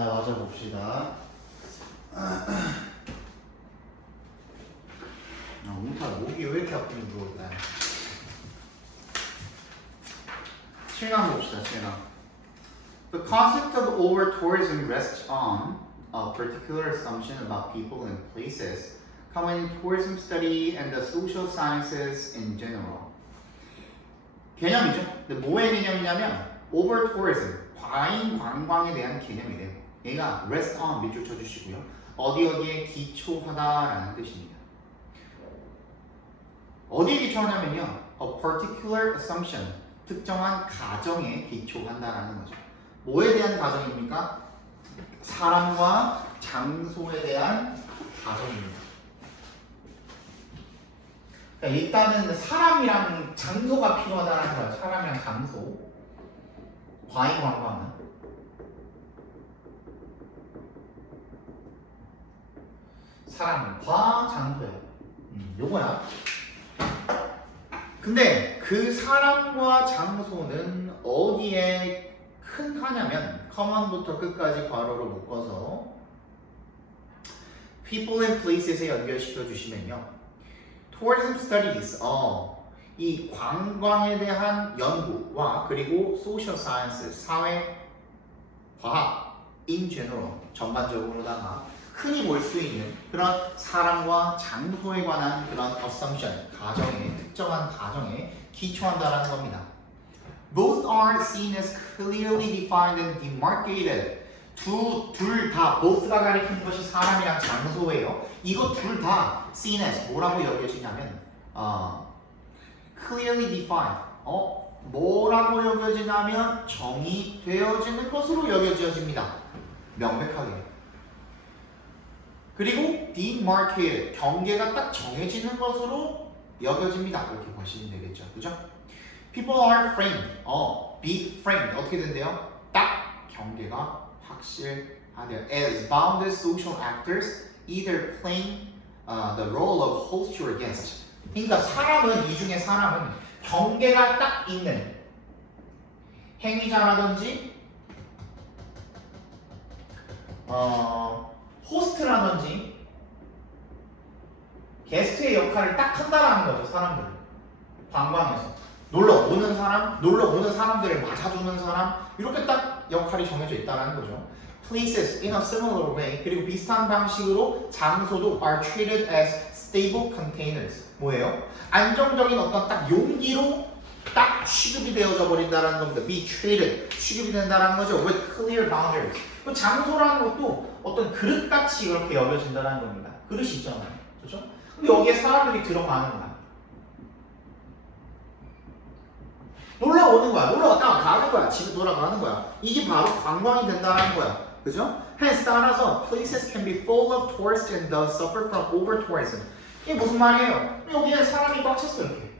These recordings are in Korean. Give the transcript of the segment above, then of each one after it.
자, 맞아 봅시다. 웅타 목이 왜 이렇게 아픈지 모르겠다. 7강 봅시다. 7강. The concept of over-tourism rests on a particular assumption about people and places, common in tourism study and the social sciences in general. 개념이죠. 근데 뭐의 개념이냐면 over-tourism, 과잉 관광에 대한 개념이래요. 얘가 rest on 밑줄 쳐주시고요. 어디에 기초하다라는 뜻입니다. 어디에 기초하냐면요. A particular assumption, 특정한 가정에 기초한다라는 거죠. 뭐에 대한 가정입니까? 사람과 장소에 대한 가정입니다. 그러니까 일단은 사람이랑 장소가 필요하다는 거예요. 사람이랑 장소. 과잉 관광은 사람과 장소예요. 요거야. 근데 그 사람과 장소는 어디에 큰 하냐면 common부터 끝까지 괄호로 묶어서 people and places에 연결시켜 주시면요. tourism studies, 이 관광에 대한 연구와 그리고 social sciences, 사회 과학 in general, 전반적으로다가 흔히 볼 수 있는 그런 사람과 장소에 관한 그런 assumption, 가정에, 특정한 가정에 기초한다라는 겁니다. Both are seen as clearly defined and demarcated. 둘 다, both가 가리키는 것이 사람이랑 장소예요. 이거 둘 다 seen as 뭐라고 여겨지냐면 clearly defined. 뭐라고 여겨지냐면 정의되어지는 것으로 여겨집니다. 명백하게. 그리고 demarcated, 경계가 딱 정해지는 것으로 여겨집니다. 이렇게 보시면 되겠죠. 그죠? People are framed. be framed. 어떻게 된대요? 딱 경계가 확실하대요. As bounded social actors, either playing the role of host or guest. 그러니까 이 중에 사람은 경계가 딱 있는 행위자라든지 호스트라든지 게스트의 역할을 딱 한다라는 거죠. 사람들 관광에서 놀러 오는 사람들을 맞아주는 사람, 이렇게 딱 역할이 정해져 있다라는 거죠. Places in a similar way, 그리고 비슷한 방식으로 장소도 are treated as stable containers. 뭐예요? 안정적인 어떤 딱 용기로 딱 취급이 되어져 버린다라는 겁니다. Be treated, 취급이 된다라는 거죠. With clear boundaries. 그 장소라는 것도 어떤 그릇같이 이렇게 여겨진다는 겁니다. 그릇이 있잖아요. 그렇죠? 근데 여기에 사람들이 들어가는 거야. 놀러 오는 거야. 놀러 갔다가 가는 거야. 집에 돌아가는 거야. 이게 바로 관광이 된다는 거야. 그죠? Hence 따라서 places can be full of tourists and thus suffer from over tourism. 이게 무슨 말이에요? 여기에 사람이 꽉 찼어 이렇게.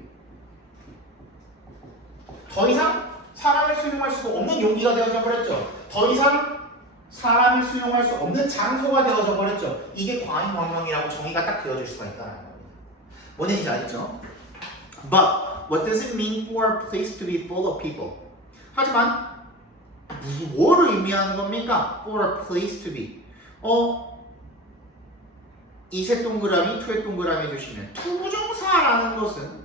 더 이상 사람을 수용할 수가 없는 용기가 되어져 버렸죠. 더 이상 사람을 수용할 수 없는 장소가 되어져 버렸죠. 이게 과잉 관광이라고 정의가 딱 되어질 수가 있다는 겁니다. 뭔 얘기인지 알겠죠? But what does it mean for a place to be full of people? 하지만 뭐를 의미하는 겁니까? For a place to be. 이색 동그라미, 투의 동그라미 해주시면 투부정사라는 것은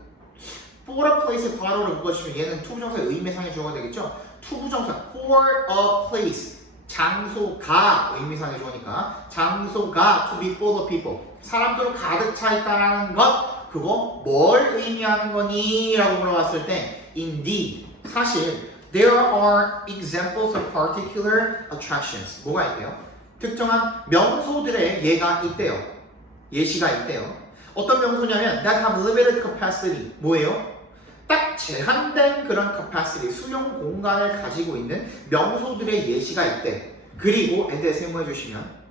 for a place에 괄호를 묶어주시면 얘는 투부정사의 의미상의 주어가 되겠죠? 투부정사 for a place, 장소가 의미상의 주어니까 장소가 to be full of people, 사람들로 가득 차 있다라는 것, 그거 뭘 의미하는 거니? 라고 물어봤을 때 indeed, 사실 there are examples of particular attractions. 뭐가 있대요? 특정한 명소들의 예가 있대요. 예시가 있대요. 어떤 명소냐면 that have limited capacity. 뭐예요? 딱 제한된 그런 capacity, 수용 공간을 가지고 있는 명소들의 예시가 있대. 그리고 엔드에서 해모해 주시면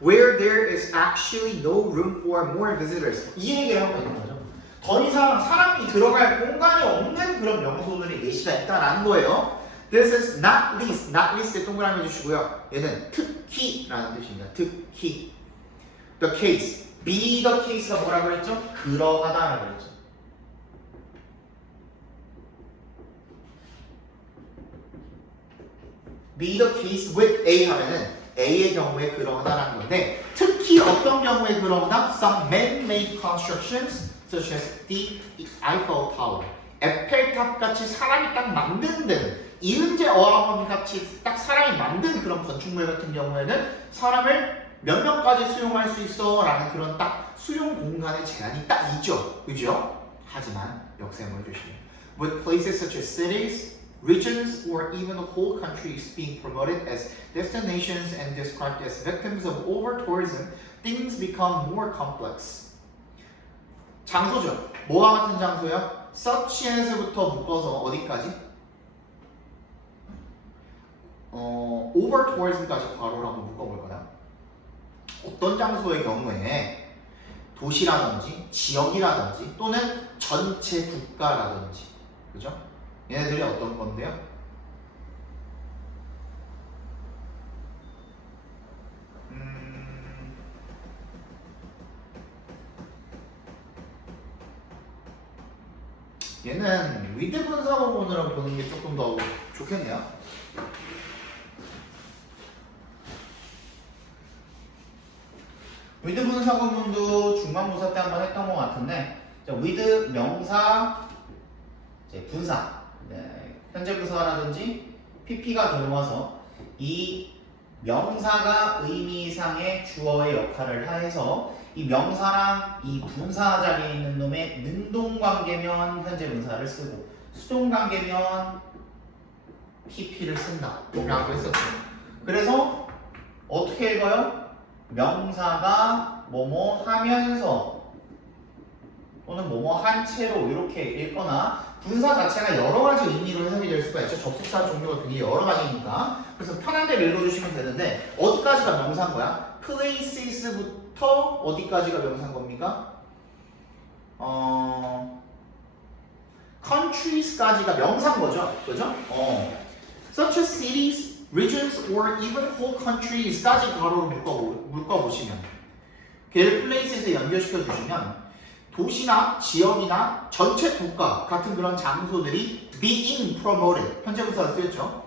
where there is actually no room for more visitors. 이 얘기를 하고 있는 거죠. 더 이상 사람이 들어갈 공간이 없는 그런 명소들의 예시가 있다라는 거예요. This is not least. not least에 동그라미 해주시고요. 얘는 특히라는 뜻입니다. 특히. The case. be the case가 뭐라고 했죠? 그러하다라고 했죠. be the case with A 하면은 A의 경우에 그러하다라는 건데 특히 어떤 경우에 그러하다? Some man-made constructions such as the Eiffel Tower 에펠탑 같이 사람이 딱 만든 이은재 어학원 같이 딱 사람이 만든 그런 건축물 같은 경우에는 사람을 몇 명까지 수용할 수 있어 라는 그런 딱 수용 공간의 제한이 딱 있죠. 그죠? 하지만 역세모 해주시면 with places such as cities, regions, or even the whole countries being promoted as destinations and described as victims of over-tourism, things become more complex. 장소죠. 뭐와 같은 장소요? such as부터 묶어서 어디까지? over-tourism까지 괄호로 한번 묶어볼까요? 어떤 장소의 경우에 도시라든지 지역이라든지 또는 전체 국가라든지 그죠? 얘네들이 어떤 건데요? 얘는 위드 분사 부분으로 보는 게 조금 더 좋겠네요. 위드 분사 구문도 중간고사 때 한번 했던 것 같은데 위드 명사 이제 분사 네, 현재 부사라든지 PP가 들어와서 이 명사가 의미상의 주어의 역할을 해서 이 명사랑 이 분사 자리에 있는 놈의 능동관계면 현재 분사를 쓰고 수동관계면 PP를 쓴다 라고 했었죠. 그래서 어떻게 읽어요? 명사가 뭐뭐 하면서 또는 뭐뭐 한 채로 이렇게 읽거나 분사 자체가 여러 가지 의미로 해석이 될 수가 있죠. 접속사 종류가 굉장히 여러 가지니까. 그래서 편한 대로 읽어주시면 되는데 어디까지가 명사인 거야? places부터 어디까지가 명사인 겁니까? countries까지가 명사인 거죠. 그죠? such as cities, regions, or even whole countries까지 괄호로 묶어보시면 걔를 places에 연결시켜 주시면 도시나 지역이나 전체 국가 같은 그런 장소들이 being promoted 현재 분사를 쓰였죠.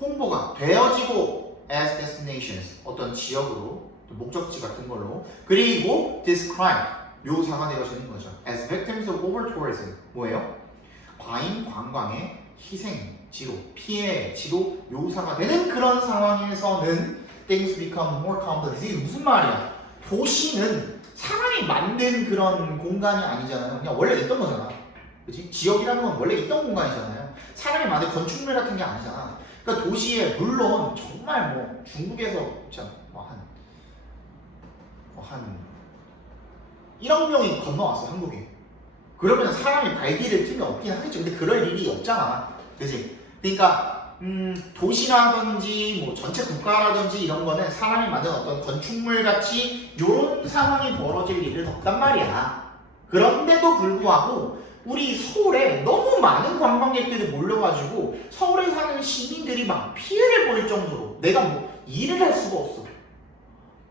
홍보가 되어지고 as destinations 어떤 지역으로 목적지 같은 걸로 그리고 described 묘사가 되어지는 거죠. as victims of over-tourism 뭐예요? 과잉 관광의 희생지로 피해지로 묘사가 되는 그런 상황에서는 things become more complex. 이게 무슨 말이야? 도시는 사람이 만든 그런 공간이 아니잖아요. 그냥 원래 있던 거잖아. 그치? 지역이라는 건 원래 있던 공간이잖아요. 사람이 만든 건축물 같은 게 아니잖아. 그러니까 도시에 물론 정말 뭐 중국에서 한 1억 명이 건너왔어 한국에. 그러면 사람이 발디딜 틈이 없긴 하겠죠. 근데 그럴 일이 없잖아. 그치? 그러니까 도시라든지 뭐 전체 국가라든지 이런 거는 사람이 만든 어떤 건축물 같이 이런 상황이 벌어질 일은 없단 말이야. 그런데도 불구하고 우리 서울에 너무 많은 관광객들이 몰려가지고 서울에 사는 시민들이 막 피해를 볼 정도로 내가 뭐 일을 할 수가 없어.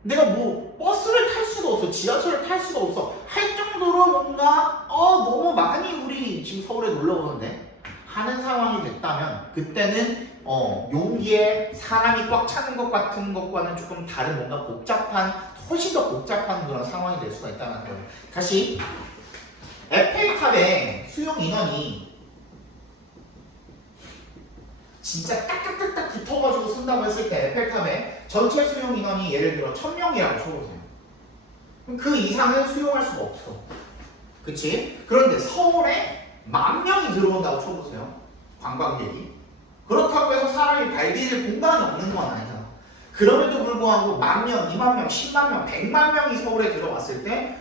내가 뭐 버스를 탈 수가 없어. 지하철을 탈 수가 없어. 할 정도로 뭔가 너무 많이 우리 지금 서울에 놀러 오는데 하는 상황이 됐다면 그때는 용기에 사람이 꽉 차는 것 같은 것과는 조금 다른 뭔가 복잡한 훨씬 더 복잡한 그런 상황이 될 수가 있다는 거예요. 다시 에펠탑의 수용 인원이 진짜 딱딱딱딱 붙어가지고 쓴다고 했을 때 에펠탑의 전체 수용 인원이 예를 들어 1000명이라고 쳐보세요. 그럼 그 이상은 수용할 수가 없어. 그치? 그런데 서울에 10,000명이 들어온다고 쳐보세요. 관광객이. 그렇다고 해서 사람이 발디딜 공간이 없는 건 아니잖아. 그럼에도 불구하고 10,000명, 20,000명, 100,000명, 100만 명이 서울에 들어왔을 때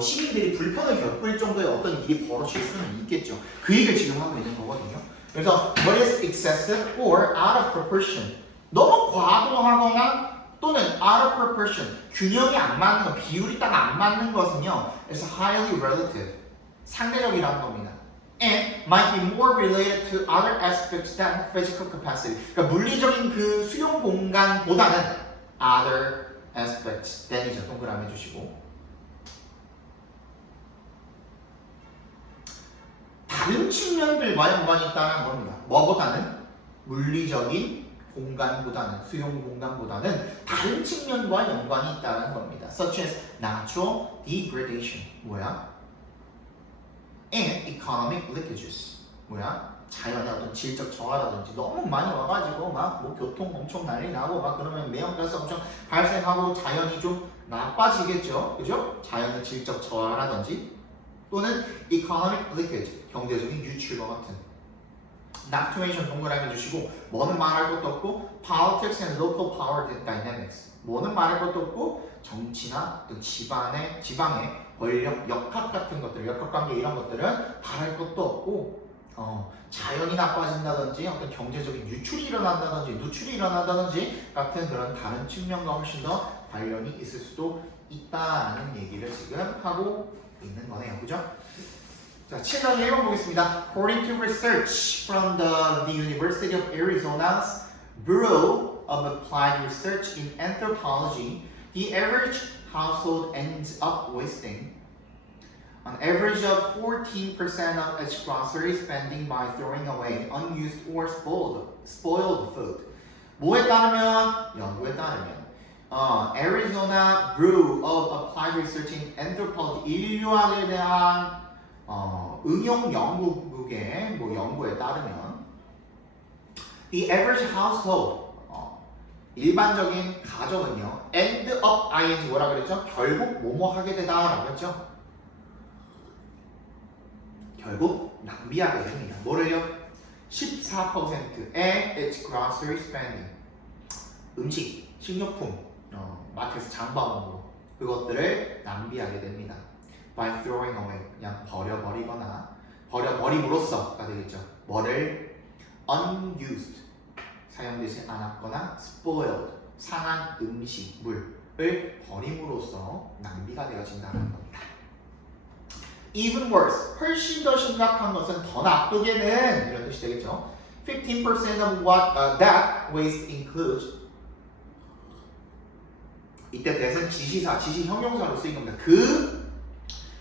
시민들이 불편을 겪을 정도의 어떤 일이 벌어질 수는 있겠죠. 그 얘기를 지금 하고 있는 거거든요. 그래서 what is excessive or out of proportion? 너무 과도하거나 또는 out of proportion, 균형이 안 맞는 것, 비율이 딱 안 맞는 것은요, is highly relative, 상대적이라는 겁니다. And might be more related to other aspects than physical capacity. 그러니까 물리적인 그 수용 공간보다는 other aspects than이죠. 동그라미 해주시고. 다른 측면들과 연관이 있다는 겁니다. 뭐보다는? 물리적인 공간보다는 수용 공간보다는 다른 측면과 연관이 있다는 겁니다. Such as natural degradation 뭐야? And economic leakages 뭐야? 자연의 어떤 질적 저하라든지 너무 많이 와가지고 막 뭐 교통 엄청 난리 나고 막 그러면 매연가스 엄청 발생하고 자연이 좀 나빠지겠죠, 그죠? 자연의 질적 저하라든지 또는 economic leakage 경제적인 유출과 같은. Noctuation 동그라미 주시고 뭐는 말할 것도 없고 politics and local power dynamics 뭐는 말할 것도 없고 정치나 또 지방의 권력 역학 같은 것들 역학관계 이런 것들은 말할 것도 없고 자연이 나빠진다든지 어떤 경제적인 유출이 일어난다든지 누출이 일어난다든지 같은 그런 다른 측면과 훨씬 더 관련이 있을 수도 있다는 얘기를 지금 하고 있는 거네요, 그죠? 자, 7번 1번 보겠습니다. According to research from the University of Arizona's Bureau of Applied Research in Anthropology, the average household ends up wasting an average of 14% of its grocery spending by throwing away unused or spoiled food. 뭐에 따르면? 연구에 따르면 Arizona Bureau of Applied Research in Anthropology 인류학에 대한 응용 연구국의 연구에 따르면 the average household 일반적인 가정은요 end up ing 뭐라 그랬죠? 결국 뭐뭐 하게 되다라고 했죠? 결국 낭비하게 됩니다. 뭐를요? 14%의 its grocery spending 음식, 식료품 마트에서 장봐온 거 그것들을 낭비하게 됩니다. by throwing away 그냥 버려버리거나 버려버림으로써가 되겠죠. 뭐를 unused 사용되지 않았거나 spoiled 상한 음식, 물을 버림으로써 낭비가 되어진다는 겁니다. Even worse, 훨씬 더 심각한 것은 더 나쁘게는 이런 뜻이 되겠죠. 15% of what that waste includes 이때 that은 지시 형용사로 쓰인 겁니다. 그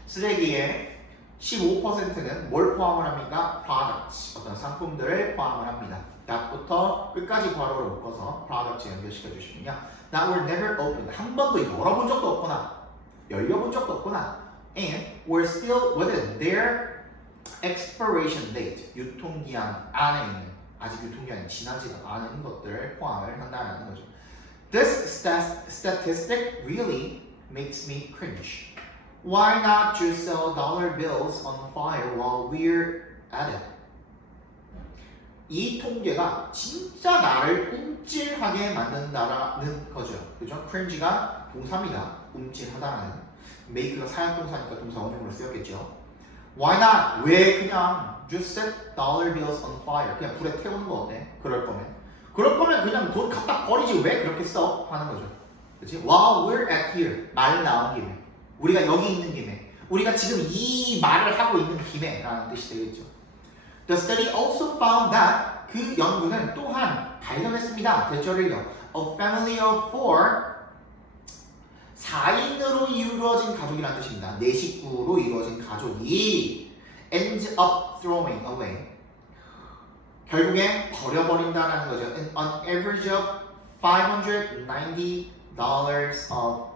쓰레기의 15%는 뭘 포함을 합니까? products, 어떤 상품들을 포함을 합니다. that부터 끝까지 괄호를 묶어서 products 연결시켜 주시면요. that were never opened, 한 번도 열어본 적도 없거나 열려본 적도 없거나 and were still within their expiration date, 유통기한 안에 있는, 아직 유통기한이 지나지 않은 것들을 포함을 한다는 거죠. This statistic really makes me cringe. Why not just sell dollar bills on fire while we're at it? 이 통계가 진짜 나를 움찔하게 만든다라는 거죠. 그죠? cringe가 동사입니다. 움찔하다라는. make가 사역동사니까 동사 원형으로 쓰였겠죠. Why not? 왜 그냥 just set dollar bills on fire? 그냥 불에 태우는 거 어때? 그럴 거면 그냥 돈 갖다 버리지 왜 그렇게 써? 하는 거죠. 그치? While we're at here. 말 나온 김에. 우리가 여기 있는 김에. 우리가 지금 이 말을 하고 있는 김에 라는 뜻이 되겠죠. The study also found that 그 연구는 또한 발견했습니다. 대처를요. A family of 4인으로 이루어진 가족이라는 뜻입니다. 4식구로 이루어진 가족이 ends up throwing away. 결국에 버려버린다라는 거죠. An average of $590 of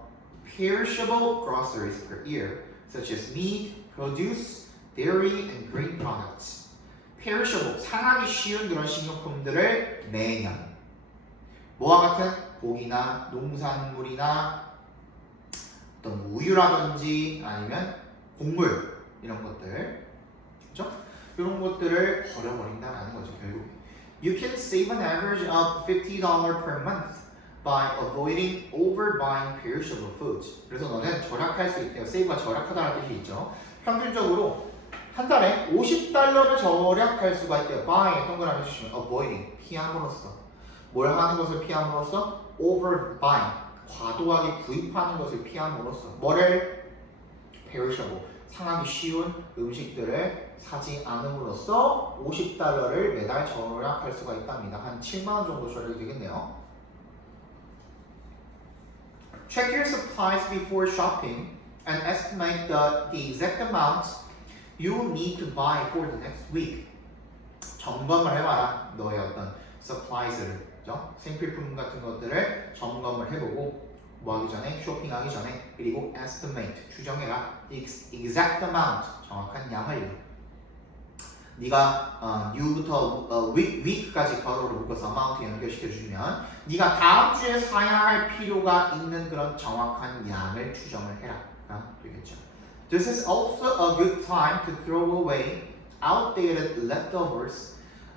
perishable groceries per year, such as meat, produce, dairy, and grain products. perishable, 상하기 쉬운 그런 식료품들을 매년 뭐와 같은 고기나 농산물이나 어떤 우유라든지 아니면 곡물 이런 것들, 그렇죠? 이런 것들을 버려버린다라는 거죠. 결국 You can save an average of $50 per month by avoiding overbuying perishable foods. 그래서 너는 절약할 수 있대요. save가 절약하다는 뜻이 있죠. 평균적으로 한 달에 $50를 절약할 수가 있대요. buy 동그라미 주시면 avoiding 피함으로써 뭘 하는 것을 피함으로써 overbuying 과도하게 구입하는 것을 피함으로써 뭐를 perishable 상하기 쉬운 음식들을 사지 않음으로써 $50를 매달 절약할 수가 있답니다. 한 7만 원 정도 절약이 되겠네요. Check your supplies before shopping and estimate the exact amount you will need to buy for the next week. 점검을 해봐라. 너의 어떤 supplies를, 그죠? 생필품 같은 것들을 점검을 해보고 뭐 하기 전에, 쇼핑하기 전에, 그리고 estimate, 추정해라. exact amount, 정확한 양을. 네가 new부터 week까지 괄호로 묶어서 amount 연결시켜 주면 네가 다음 주에 사야 할 필요가 있는 그런 정확한 양을 추정을 해라. 되겠죠. This is also a good time to throw away outdated leftovers.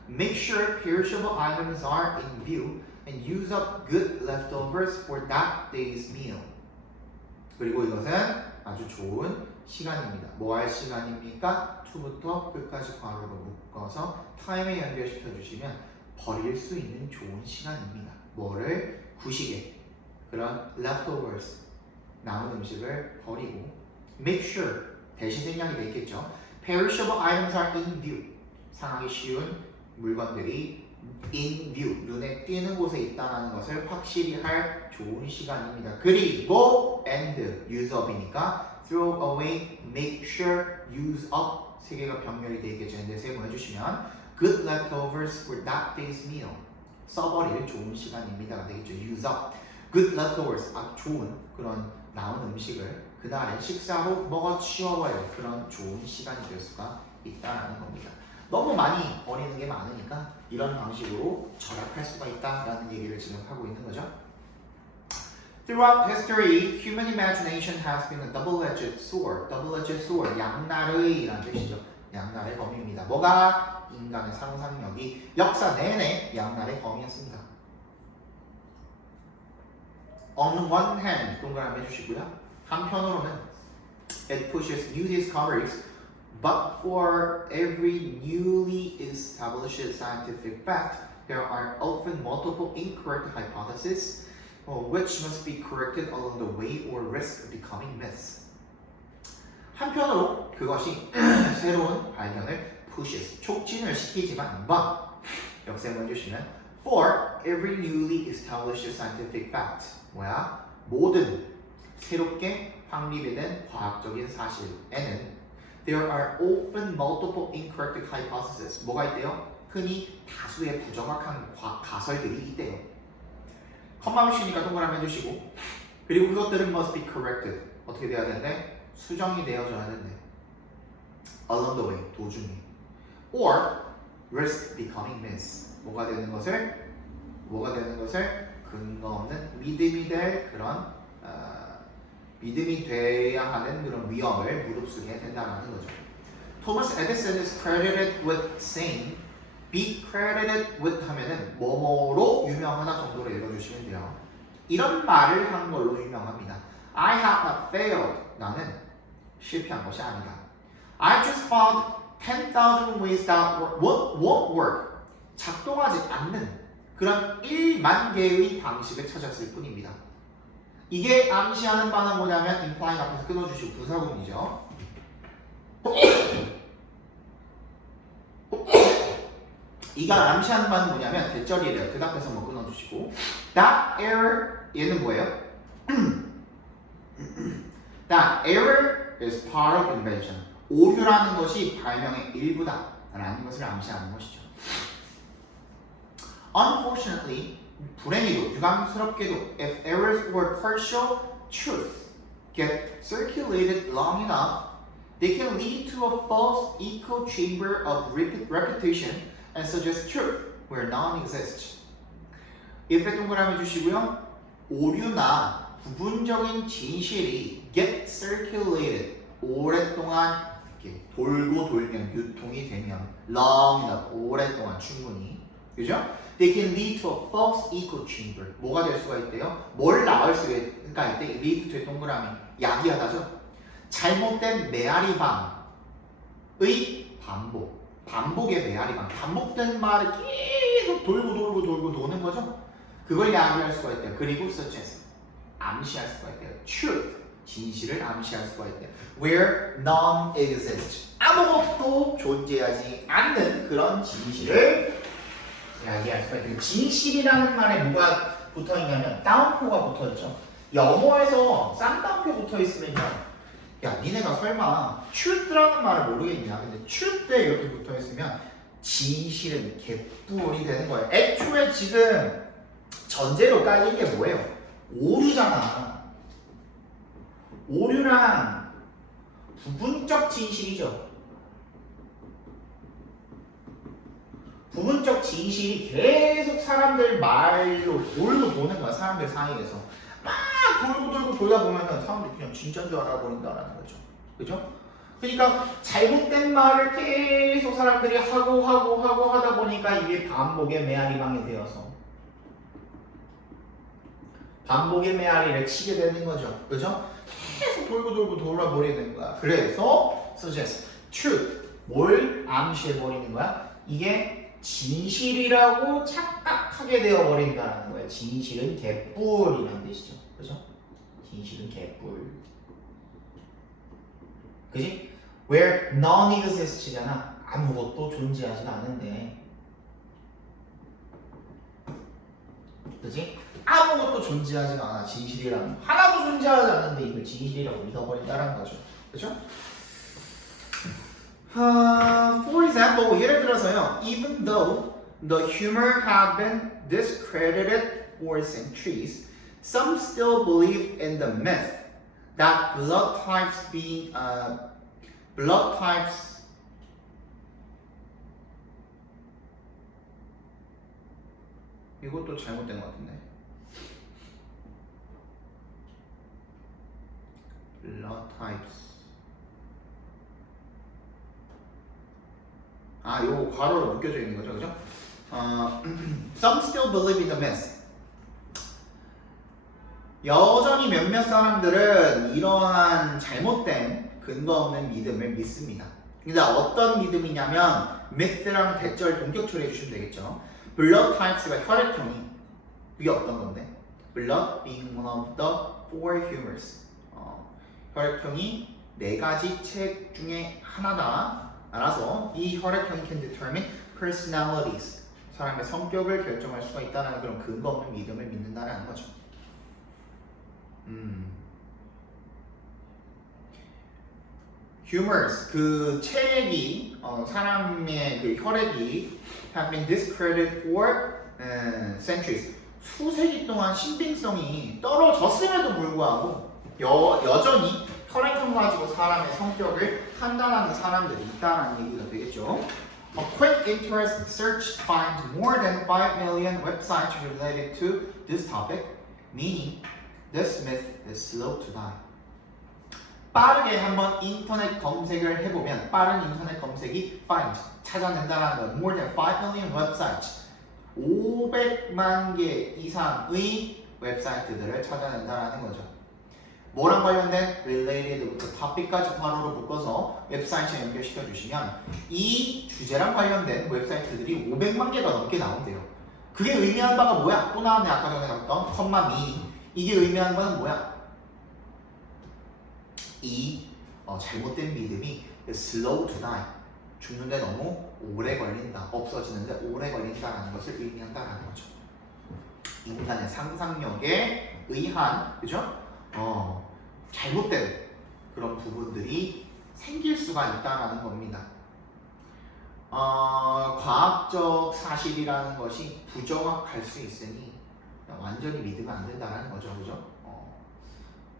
Make sure perishable items are in view and use up good leftovers for that day's meal. 그리고 이것은 아주 좋은 시간입니다. 뭐 할 시간입니까? to부터 끝까지 괄호로 묶어서 time에 연결시켜 주시면 버릴 수 있는 좋은 시간입니다. 뭐를? 구식에 그런 leftovers, 남은 음식을 버리고 make sure, 대신 생략이 되겠죠. perishable items are in view, 상하기 쉬운 물건들이 in view, 눈에 띄는 곳에 있다는 것을 확실히 할 좋은 시간입니다. 그리고 and, use up이니까 throw away, make sure, use up 세 개가 병렬이 되겠죠. 근데 세 번 해주시면 good leftovers for that day's meal, 써버릴 좋은 시간입니다가 되겠죠. use up, good leftovers, 아주 좋은 그런 남은 음식을 그날의 식사로 먹어 치워버릴 그런 좋은 시간이 될 수가 있다는 겁니다. 너무 많이 버리는 게 많으니까 이런 방식으로 절약할 수가 있다라는 얘기를 지금 하고 있는 거죠. Throughout history, human imagination has been a double-edged sword. double-edged sword, 양날의라는 뜻이죠. 양날의 검입니다. 뭐가? 인간의 상상력이 역사 내내 양날의 검이었습니다. On one hand, 동그라미 해주시고요. 한편으로는 it pushes new discoveries, but for every newly established scientific fact, there are often multiple incorrect hypotheses which must be corrected along the way or risk becoming myths. 한편으로 그것이 새로운 발견을 pushes, 촉진을 시키지만 but, 역세문 해주시면 for every newly established scientific fact, 뭐야? 모든 새롭게 확립된 과학적인 사실에는 there are often multiple incorrect hypotheses. 뭐가 있대요? 흔히 다수의 부정확한 가설들이 있대요. 컴마 붙이니까 동그라미 해주시고 그리고 그것들은 must be corrected. 어떻게 돼야 되는데? 수정이 되어져야 되는데 along the way, 도중에 or risk becoming myths. 뭐가 되는 것을 근거 없는 믿음이 될 그런 믿음이 돼야 하는 그런 위험을 무릅쓰게 된다는 거죠. Thomas Edison is credited with saying, be credited with 하면은 뭐뭐로 유명하다 정도로 읽어주시면 돼요. 이런 말을 한 걸로 유명합니다. I have not failed. 나는 실패한 것이 아니다. I just found 10,000 ways that won't work. 작동하지 않는 그런 1만 개의 방식을 찾았을 뿐입니다. 이게 암시하는 바는 뭐냐면 implying 앞에서 끊어주시고 분사구문이죠. 이가 암시하는 바는 뭐냐면 대절이래요. 그 앞에서 뭐 끊어주시고 that error, 얘는 뭐예요? that error is part of invention. 오류라는 것이 발명의 일부다 라는 것을 암시하는 것이죠. Unfortunately, 불행히도, 유감스럽게도 if errors or partial truths get circulated long enough, they can lead to a false echo chamber of repetition and suggest truth where none exists. if에 동그라미 주시고요. 오류나 부분적인 진실이 get circulated, 오랫동안 이렇게 돌고 돌면, 유통이 되면 long enough, 오랫동안 충분히, 그죠? They can lead to a false echo chamber. 뭐가 될 수가 있대요? 뭘 나올 수가 있대? lead to의 동그라미, 야기하다죠? 잘못된 메아리방의 반복. 반복의 메아리방. 반복된 말을 계속 돌고 도는 거죠? 그걸 야기할 수가 있대요. 그리고 suggest, 암시할 수가 있대요. truth, 진실을 암시할 수가 있대요. Where none exists. 아무것도 존재하지 않는 그런 진실을 이야기할 수가 있대요. 진실이라는 말에 뭐가 붙어있냐면 따옴표가 붙어있죠. 영어에서 쌍따옴표 붙어있으면요, 야 니네가 설마 truth라는 말을 모르겠냐? 근데 truth에 이렇게 붙어있으면 진실은 개뿔이 되는 거예요. 애초에 지금 전제로 깔린 게 뭐예요? 오류잖아. 오류랑 부분적 진실이죠. 부분적 진실이 계속 사람들 말로 돌고 도는 거야. 사람들 사이에서 막 돌고 돌다 보면은 사람들이 그냥 진짜인 줄 알아버린다라는 거죠. 그죠? 그러니까 잘못된 말을 계속 사람들이 하고 하다 보니까 이게 반복의 메아리방이 되어서 반복의 메아리를 치게 되는 거죠. 그죠? 계속 돌고 돌아버리는 거야. 그래서 suggest truth 뭘 암시해버리는 거야? 이게 진실이라고 착각하게 되어버린다는 거예요. 진실은 개뿔이라는 뜻이죠. 그죠? 진실은 개뿔. 그지? Where none exists잖아. 아무것도 존재하지 않은데. 그지? 아무것도 존재하지가 않아. 진실이라는 하나도 존재하지 않는데 이걸 진실이라고 믿어버린다는 거죠. 그죠? For example, 예를 들어서요. Even though the humor had been discredited for centuries, some still believe in the myth that blood types 이것도 잘못된 것 같은데. blood types 요거 괄호로 묶여져 있는 거죠, 그죠? Some still believe in the myth. 여전히 몇몇 사람들은 이러한 잘못된 근거 없는 믿음을 믿습니다. 근데 어떤 믿음이냐면 myth랑 대절 동격 처리해 주시면 되겠죠. blood types가 혈액형이 이게 어떤 건데? blood being one of the four humors. 혈액형이 네 가지 책 중에 하나다. 알아서 이 혈액형이 can determine personalities. 사람의 성격을 결정할 수가 있다는 그런 근거 없는 믿음을 믿는다는 거죠. humors 그 체액이 사람의 그 혈액이 have been discredited for centuries 수세기 동안 신빙성이 떨어졌음에도 불구하고 여전히 혈액형 가지고 사람의 성격을 판단하는 사람들이 있다는 얘기가 되겠죠. A quick interest search finds more than 5 million websites related to this topic, meaning this myth is slow to die. 빠르게 한번 인터넷 검색을 해보면 빠른 인터넷 검색이 find 찾아낸다는 건 more than 5 million websites 500만 개 이상의 웹사이트들을 찾아낸다는 거죠. 뭐랑 관련된 related부터 topic까지 바로로 묶어서 웹사이트에 연결시켜 주시면 이 주제랑 관련된 웹사이트들이 500만 개가 넘게 나온대요. 그게 의미하는 바가 뭐야? 또 나왔네. 아까 전에 나왔던 컴마 미니. 이게 의미하는 바는 뭐야? 이 잘못된 믿음이 slow to die. 죽는데 너무 오래 걸린다. 없어지는데 오래 걸린다라는 것을 의미한다라는 거죠. 인간의 상상력에 의한, 그죠? 잘못된 그런 부분들이 생길 수가 있다라는 겁니다. 과학적 사실이라는 것이 부정확할 수 있으니 완전히 믿으면 안 된다는 거죠, 그죠?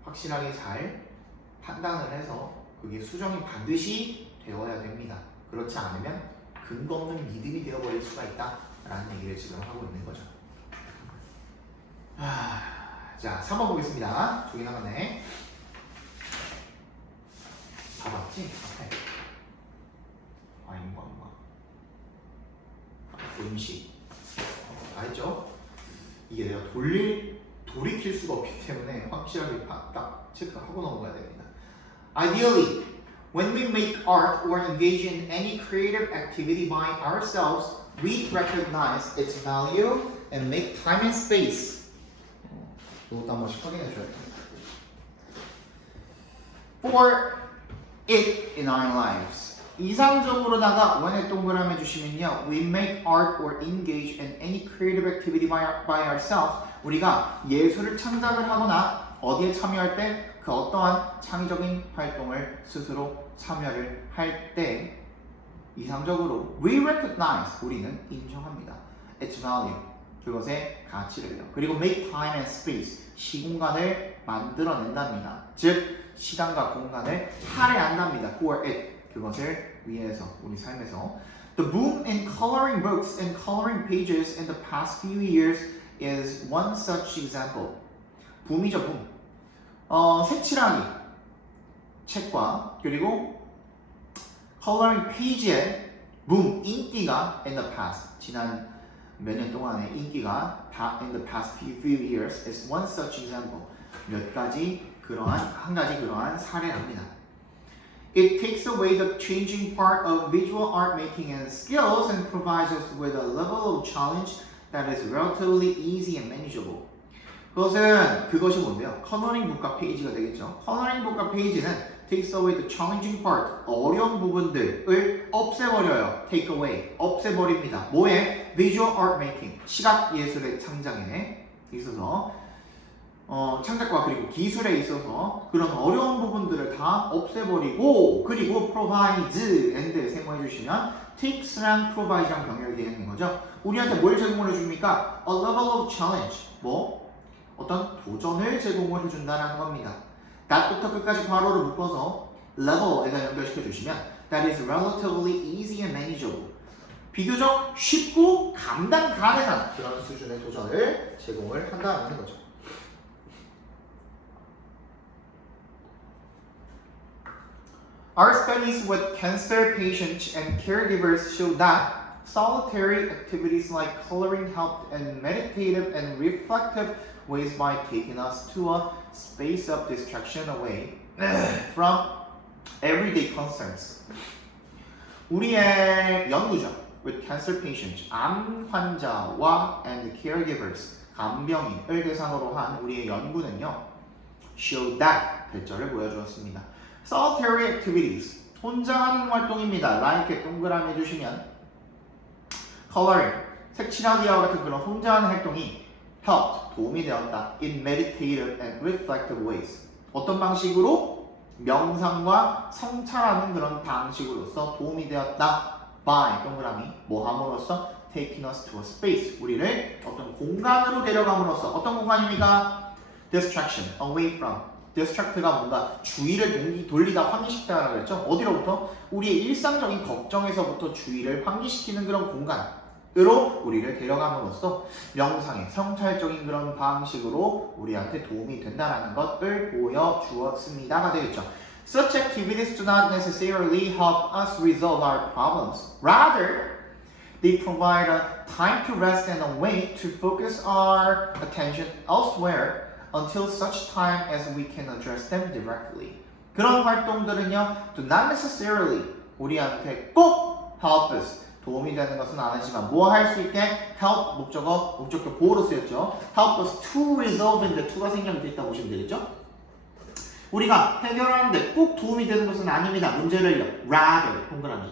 확실하게 잘 판단을 해서 그게 수정이 반드시 되어야 됩니다. 그렇지 않으면 근거 없는 믿음이 되어버릴 수가 있다라는 얘기를 지금 하고 있는 거죠. 자, 3번 보겠습니다. 2개 남았네. 다 봤지? 앞에. 과잉광과 음식. 다 했죠? 이게 내가 돌이킬 수가 없기 때문에 확실하게 딱 체크하고 넘어가야 됩니다. Ideally, when we make art or engage in any creative activity by ourselves, we recognize its value and make time and space. 이것도 한 번씩 확인해 줘야 됩니다. For it in our lives. 이상적으로다가 원에 동그라미 해주시면요. We make art or engage in any creative activity by ourselves. 우리가 예술을 창작을 하거나 어디에 참여할 때 그 어떠한 창의적인 활동을 스스로 참여를 할 때 이상적으로 we recognize 우리는 인정합니다. its value 그것의 가치를요. 그리고 make time and space 시공간을 만들어낸답니다. 즉 시간과 공간을 할애한답니다. for it 그것을 위해서 우리 삶에서 The boom in coloring books and coloring pages in the past few years is one such example. 붐이죠, 붐. 색칠하기 책과 그리고 coloring page의 붐 인기가 in the past 지난 몇 년 동안의 인기가 in the past few years is one such example. 몇 가지 한 가지 그러한 사례랍니다. It takes away the changing part of visual art making and skills and provides us with a level of challenge that is relatively easy and manageable. 그것이 뭔데요? 커너링 북과 페이지가 되겠죠. 커너링 북과 페이지는 takes away the challenging part, 어려운 부분들을 없애버려요. take away, 없애버립니다. 뭐에? visual art making, 시각 예술의 창작에 있어서 창작과 그리고 기술에 있어서 그런 어려운 부분들을 다 없애버리고 그리고 provides and 세모해 주시면 takes랑 provide랑 병렬이 되어 있는 거죠. 우리한테 뭘 제공을 해줍니까? a level of challenge, 어떤 도전을 제공을 해준다는 겁니다. that부터 끝까지 괄호를 묶어서 level에다 연결시켜 주시면 that is relatively easy and manageable. 비교적 쉽고 감당 가능한 그런 수준의 도전을 제공을 한다는 거죠. Our studies with cancer patients and caregivers show that solitary activities like coloring helped in meditative and reflective ways by taking us to a space of distraction away from everyday concerns. 우리의 연구죠. With cancer patients, 암 환자와 and caregivers, 간병인을 대상으로 한 우리의 연구는요. show that, 대절을 보여주었습니다. Solitary activities, 혼자 하는 활동입니다. like 동그라미 해주시면 coloring, 색칠하기와 같은 그런 혼자 하는 활동이 helped, 도움이 되었다. in meditative and reflective ways. 어떤 방식으로? 명상과 성찰하는 그런 방식으로서 도움이 되었다. by, 동그라미, 함으로써 taking us to a space, 우리를 어떤 공간으로 데려감으로써 어떤 공간입니까? distraction, away from. distract가 뭔가 주의를 돌리다 환기시키다라고 그랬죠? 어디로부터? 우리의 일상적인 걱정에서부터 주의를 환기시키는 그런 공간으로 우리를 데려감으로써 명상의 성찰적인 그런 방식으로 우리한테 도움이 된다는 것을 보여주었습니다가 되겠죠. Such activities do not necessarily help us resolve our problems. Rather, they provide a time to rest and a way to focus our attention elsewhere until such time as we can address them directly. 그런 활동들은요, do not necessarily 우리한테 꼭 help us 도움이 되는 것은 아니지만 뭐 할 수 있게 help 목적어 보호로 쓰였죠. help us to resolve인데 to가 생략이 됐다 보시면 되겠죠. 우리가 해결하는데 꼭 도움이 되는 것은 아닙니다. 문제를요. rather 동그라미.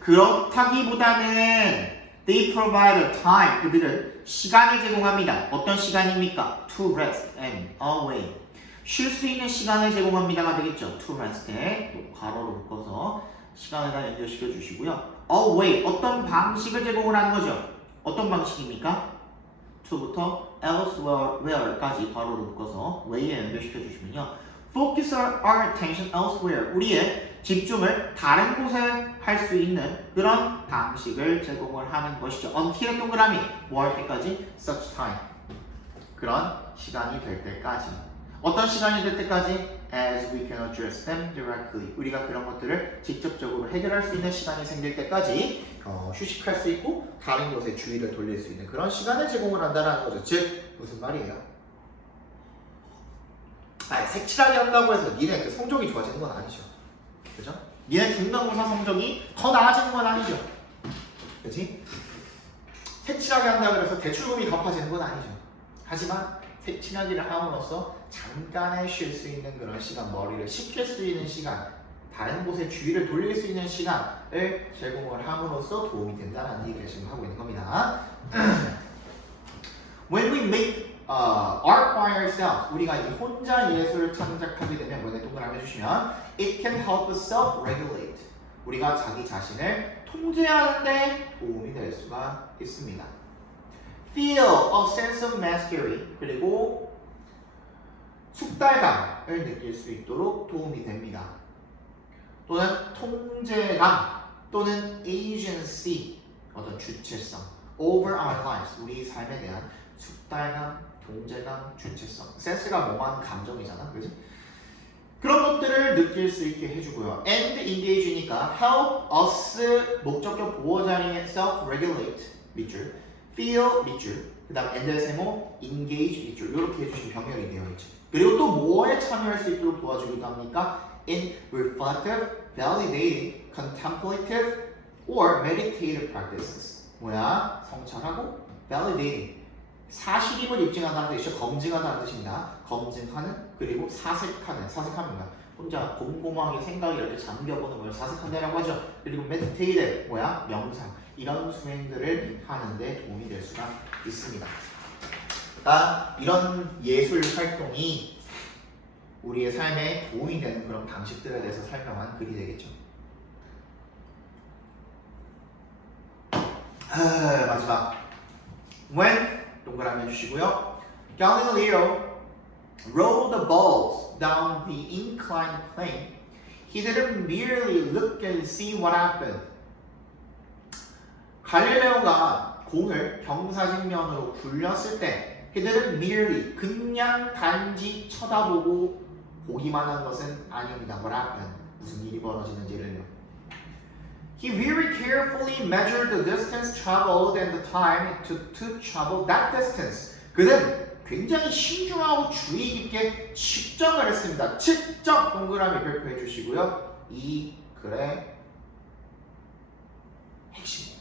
그렇다기보다는 they provide a time. 그들은 시간을 제공합니다. 어떤 시간입니까? to rest and away. 쉴 수 있는 시간을 제공합니다가 되겠죠. to rest에 괄호로 묶어서 시간에다 연결시켜 주시고요. away 어떤 방식을 제공을 하는 거죠. 어떤 방식입니까? to부터 elsewhere까지 괄호로 묶어서 way에 연결시켜 주시면요. focus our attention elsewhere. 우리의 집중을 다른 곳에 할 수 있는 그런 방식을 제공을 하는 것이죠. until 동그라미 뭐 할 때까지? such time. 그런 시간이 될 때까지. 어떤 시간이 될 때까지? as we can address them directly. 우리가 그런 것들을 직접적으로 해결할 수 있는 시간이 생길 때까지 휴식할 수 있고 다른 곳에 주의를 돌릴 수 있는 그런 시간을 제공을 한다는 거죠. 즉 무슨 말이에요? 색칠하게 한다고 해서 니네 그 성적이 좋아지는 건 아니죠. 그죠? 니네 중간고사 성적이 더 나아지는 건 아니죠. 그치? 색칠하게 한다고 해서 대출금이 갚아지는 건 아니죠. 하지만 색칠하기를 함으로써 잠깐의 쉴 수 있는 그런 시간, 머리를 식힐 수 있는 시간, 다른 곳에 주의를 돌릴 수 있는 시간을 제공을 함으로써 도움이 된다는 얘기를 지금 하고 있는 겁니다. When we make art by ourselves, 우리가 이 혼자 예술을 창작하게 되면 뭐에 동그라미 해주시면 it can help us self-regulate. 우리가 자기 자신을 통제하는데 도움이 될 수가 있습니다. Feel a sense of mastery 그리고 숙달감을 느낄 수 있도록 도움이 됩니다. 또는 통제감 또는 agency 어떤 주체성 over our lives 우리 삶에 대한 숙달감, 통제감, 주체성 센스가 뭐만 감정이잖아 그지? 그런 것들을 느낄 수 있게 해주고요. And engage니까 help us 목적격 보호 자리에 self-regulate 밑줄 feel 밑줄 그 다음 and 세모 engage 밑줄 이렇게 해주시면 병렬이 되어 있죠. 그리고 또 뭐에 참여할 수 있도록 도와주기도 합니까? In reflective, validating, contemplative, or meditative practices 뭐야? 성찰하고 validating 사실임을 입증한다는 뜻이죠. 검증한다는 뜻입니다. 검증하는 그리고 사색하는 사색하는 혼자 곰곰하게 생각이 이렇게 잠겨보는 걸 사색한다라고 하죠. 그리고 meditative 뭐야? 명상 이런 수행들을 하는 데 도움이 될 수가 있습니다. 이런 예술 활동이 우리의 삶에 도움이 되는 그런 방식들에 대해서 설명한 글이 되겠죠. 마지막 When 동그라미 해주시고요. Galileo rolled the balls down the inclined plane. He didn't merely look and see what happened. 갈릴레오가 공을 경사진면으로 굴렸을 때 He didn't merely 그냥 단지 쳐다보고 보기만 한 것은 아닙니다. What happened? 무슨 일이 벌어지는지를요. He very carefully measured the distance traveled and the time it took to travel that distance. 그는 굉장히 신중하고 주의 깊게 측정을 했습니다. 측정 동그라미 별표해 주시고요. 이 글의 핵심.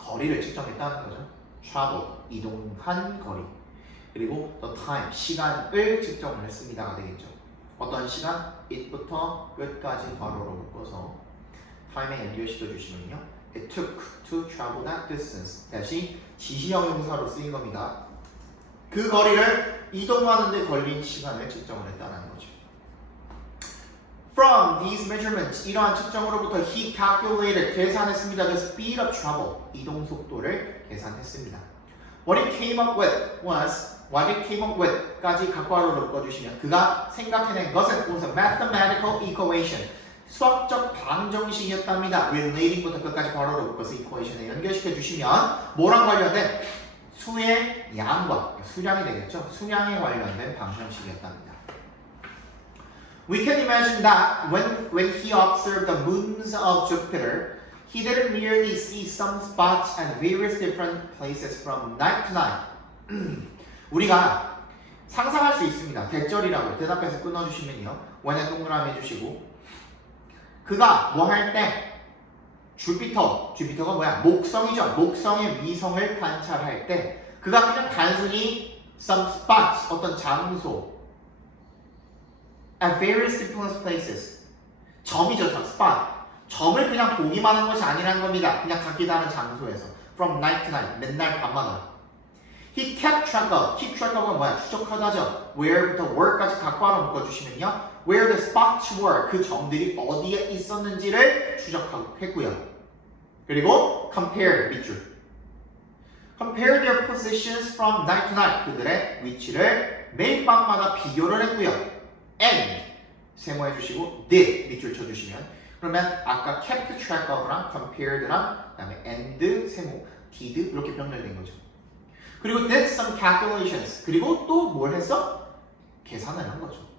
거리를 측정했다는 거죠. travel, 이동한 거리. 그리고 the time, 시간을 측정을 했습니다가 되겠죠. 어떤 시간? it부터 끝까지 괄호로 묶어서 time에 연결시켜 주시면요. It took to travel that distance. 다시 지시형 용사로 쓰인 겁니다. 그 거리를 이동하는 데 걸린 시간을 측정을 했다는 거죠. From these measurements, 이러한 측정으로부터 he calculated, 계산했습니다. The speed of travel, 이동 속도를 계산했습니다. What it came up with was, what it came up with 까지 각괄호로 묶어주시면 그가 생각해낸 것은 was a mathematical equation, 수학적 방정식이었답니다. relating부터 끝까지 괄호로 묶어서 equation에 연결시켜 주시면 뭐랑 관련된 수의 양과 수량이 되겠죠. 수량에 관련된 방정식이었답니다. We can imagine that when he observed the moons of Jupiter, he didn't merely see some spots at various different places from night to night. 우리가 상상할 수 있습니다. 대절이라고 대답해서 끊어주시면요. 원에 동그라미 해주시고 그가 뭐 할 때 주피터가 뭐야? 목성이죠. 목성의 위성을 관찰할 때 그가 그냥 단순히 some spots, 어떤 장소 at various different places 점이죠. spot 점을 그냥 보기만 한 것이 아니라는 겁니다. 그냥 각기 다른 장소에서 from night to night 맨날 밤마다 He kept track of, keep track of가 뭐야? 추적하다죠. where부터 where까지 각괄호 묶어주시면요. where the spots were, 그 점들이 어디에 있었는지를 추적했고요. 그리고 compare, 밑줄. compare their positions from night to night, 그들의 위치를 매일 밤마다 비교를 했고요. and, 세모해 주시고 did, 밑줄 쳐주시면 그러면 아까 kept track of랑 compared랑 그 다음에 and, 세모, did 이렇게 병렬된 거죠. 그리고 did some calculations. 그리고 또 뭘 했어? 계산을 한 거죠.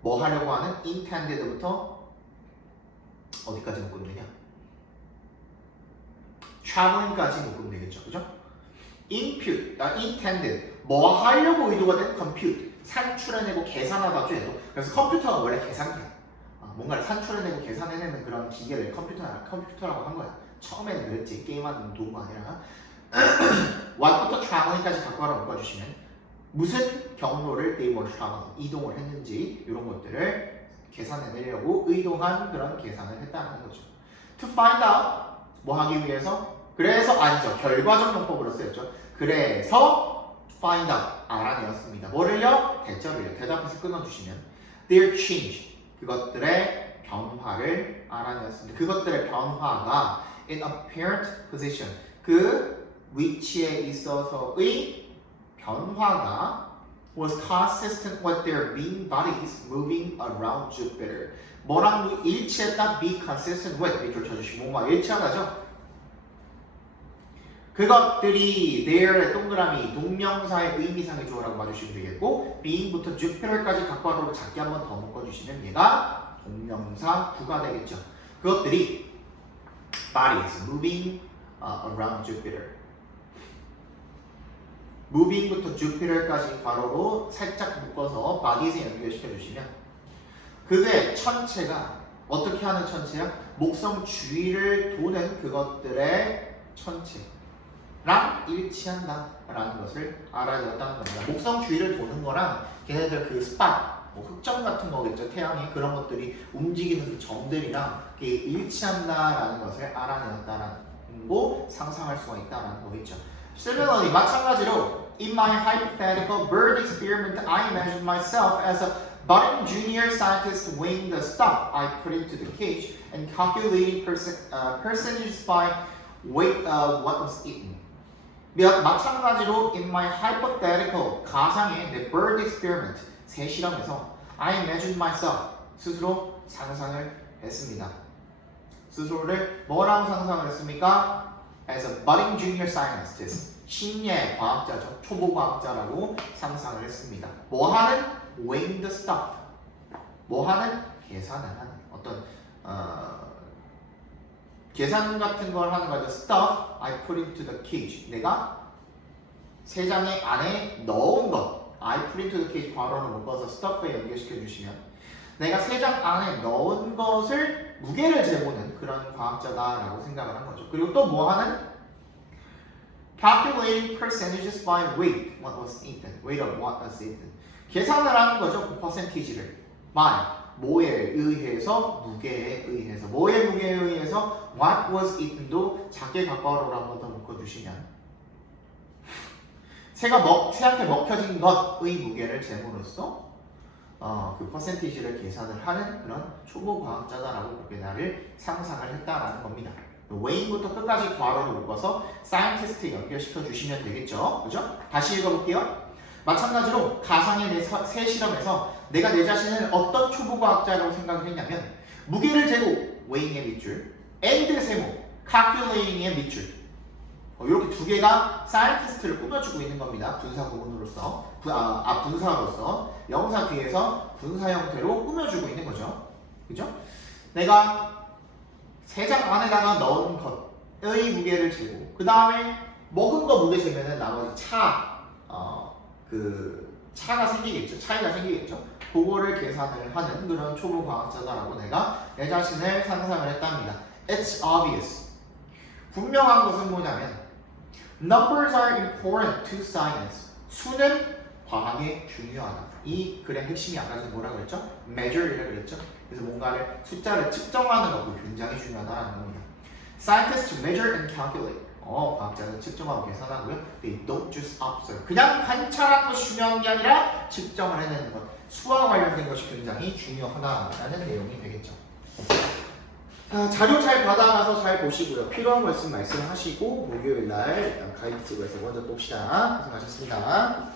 뭐 하려고 하는 intended부터 어디까지 묶으면 되냐? traveling까지 묶으면 되겠죠. 그죠? impute, intended. 뭐 하려고 의도가 된 compute. 산출해내고 계산하다죠. 얘도. 그래서 컴퓨터가 원래 계산기야. 뭔가를 산출해내고 계산해내는 그런 기계를 컴퓨터라고 한 거야. 처음에는 그랬지. 게임하는 도구가 아니라. what부터 traveling까지 각괄호 묶어주시면 무슨 경로를 they were traveling, 이동을 했는지 이런 것들을 계산해내려고 의도한 그런 계산을 했다는 거죠. To find out, 뭐 하기 위해서? 그래서 아니죠. 결과적 용법으로 쓰였죠. 그래서 find out, 알아내었습니다. 뭐를요? 대절을요. 대답해서 끊어주시면 their change, 그것들의 변화를 알아내었습니다. 그것들의 변화가 in apparent position 그 위치에 있어서의 변화가 was consistent with their being bodies moving around Jupiter. 뭐랑 일치했다? be consistent with 밑줄 쳐주시고 뭐가 일치하다죠? 그것들이 their의 동그라미 동명사의 의미상의 주어라고 봐주시면 되겠고 being부터 Jupiter까지 각괄호로 작게 한 번 더 묶어주시면 얘가 동명사 구가 되겠죠. 그것들이 bodies moving around Jupiter. moving부터 Jupiter까지 괄호로 살짝 묶어서 bodies에 연결시켜 주시면 그게 천체가 어떻게 하는 천체야? 목성 주위를 도는 그것들의 천체랑 일치한다라는 것을 알아내었다는 겁니다. 목성 주위를 도는 거랑 걔네들 그 스팟, 뭐 흑점 같은 거겠죠. 태양이 그런 것들이 움직이는 그 점들이랑 그게 일치한다라는 것을 알아내었다라는 거 상상할 수가 있다라는 거겠죠. Similarly, 마찬가지로 in my hypothetical bird experiment, I imagined myself as a budding junior scientist weighing the stuff I put into the cage and calculating percentages by weight what was eaten. 마찬가지로 in my hypothetical 가상의 the bird experiment 새 실험에서 I imagined myself 스스로 상상을 했습니다. 스스로를 뭐라고 상상을 했습니까? As a budding junior scientist 신예 과학자죠. 초보 과학자라고 상상을 했습니다. 뭐 하는? weighing the stuff. 뭐 하는? 계산을 하는 어떤 계산 같은 걸 하는 거죠. stuff I put into the cage. 내가 세장의 안에 넣은 것. I put into the cage 괄호를 묶어서 stuff에 연결시켜 주시면 내가 세장 안에 넣은 것을 무게를 재보는 그런 과학자다라고 생각을 한 거죠. 그리고 또 뭐 하는? calculating percentages by weight what was eaten. weight of what was eaten. 계산을 하는 거죠. 그 퍼센티지를 by 뭐에 의해서 무게에 의해서 뭐의 무게에 의해서 what was eaten도 작게 각괄호로 한 번 더 묶어주시면 새한테 먹혀진 것의 무게를 재므로써 그 퍼센티지를 계산을 하는 그런 초보 과학자다라고 그렇게 나를 상상을 했다라는 겁니다. weighing부터 끝까지 괄호를 묶어서 scientist에 연결시켜 주시면 되겠죠. 그죠? 다시 읽어볼게요. 마찬가지로 가상의 새 실험에서 내가 내 자신을 어떤 초보 과학자라고 생각을 했냐면 무게를 재고 weighing의 밑줄, and 세모, calculating의 밑줄 이렇게 두 개가 scientist를 꾸며주고 있는 겁니다. 분사 구문으로서 분사로서 영사 뒤에서 분사 형태로 꾸며주고 있는 거죠. 그죠? 내가 세 장 안에다가 넣은 것의 무게를 재고 그 다음에 먹은 거 무게 재면은 나머지 차가 생기겠죠. 차이가 생기겠죠. 그거를 계산을 하는 그런 초보 과학자다라고 내가 내 자신을 상상을 했답니다. It's obvious. 분명한 것은 뭐냐면 Numbers are important to science. 수는 과학에 중요하다. 이 글의 핵심이 아까 전에 뭐라고 그랬죠? measure이라고 그랬죠. 그래서 뭔가를 숫자를 측정하는 것도 굉장히 중요하다는 겁니다. Scientists measure and calculate. 과학자는 측정하고 계산하고요. They don't just observe. 그냥 관찰하는 것이 중요한 게 아니라 측정을 해내는 것. 수와 관련된 것이 굉장히 중요하다라는 내용이 되겠죠. 자료 잘 받아가서 잘 보시고요. 필요한 거 있으면 말씀하시고 목요일날 가이드집에서 먼저 봅시다. 고생하셨습니다.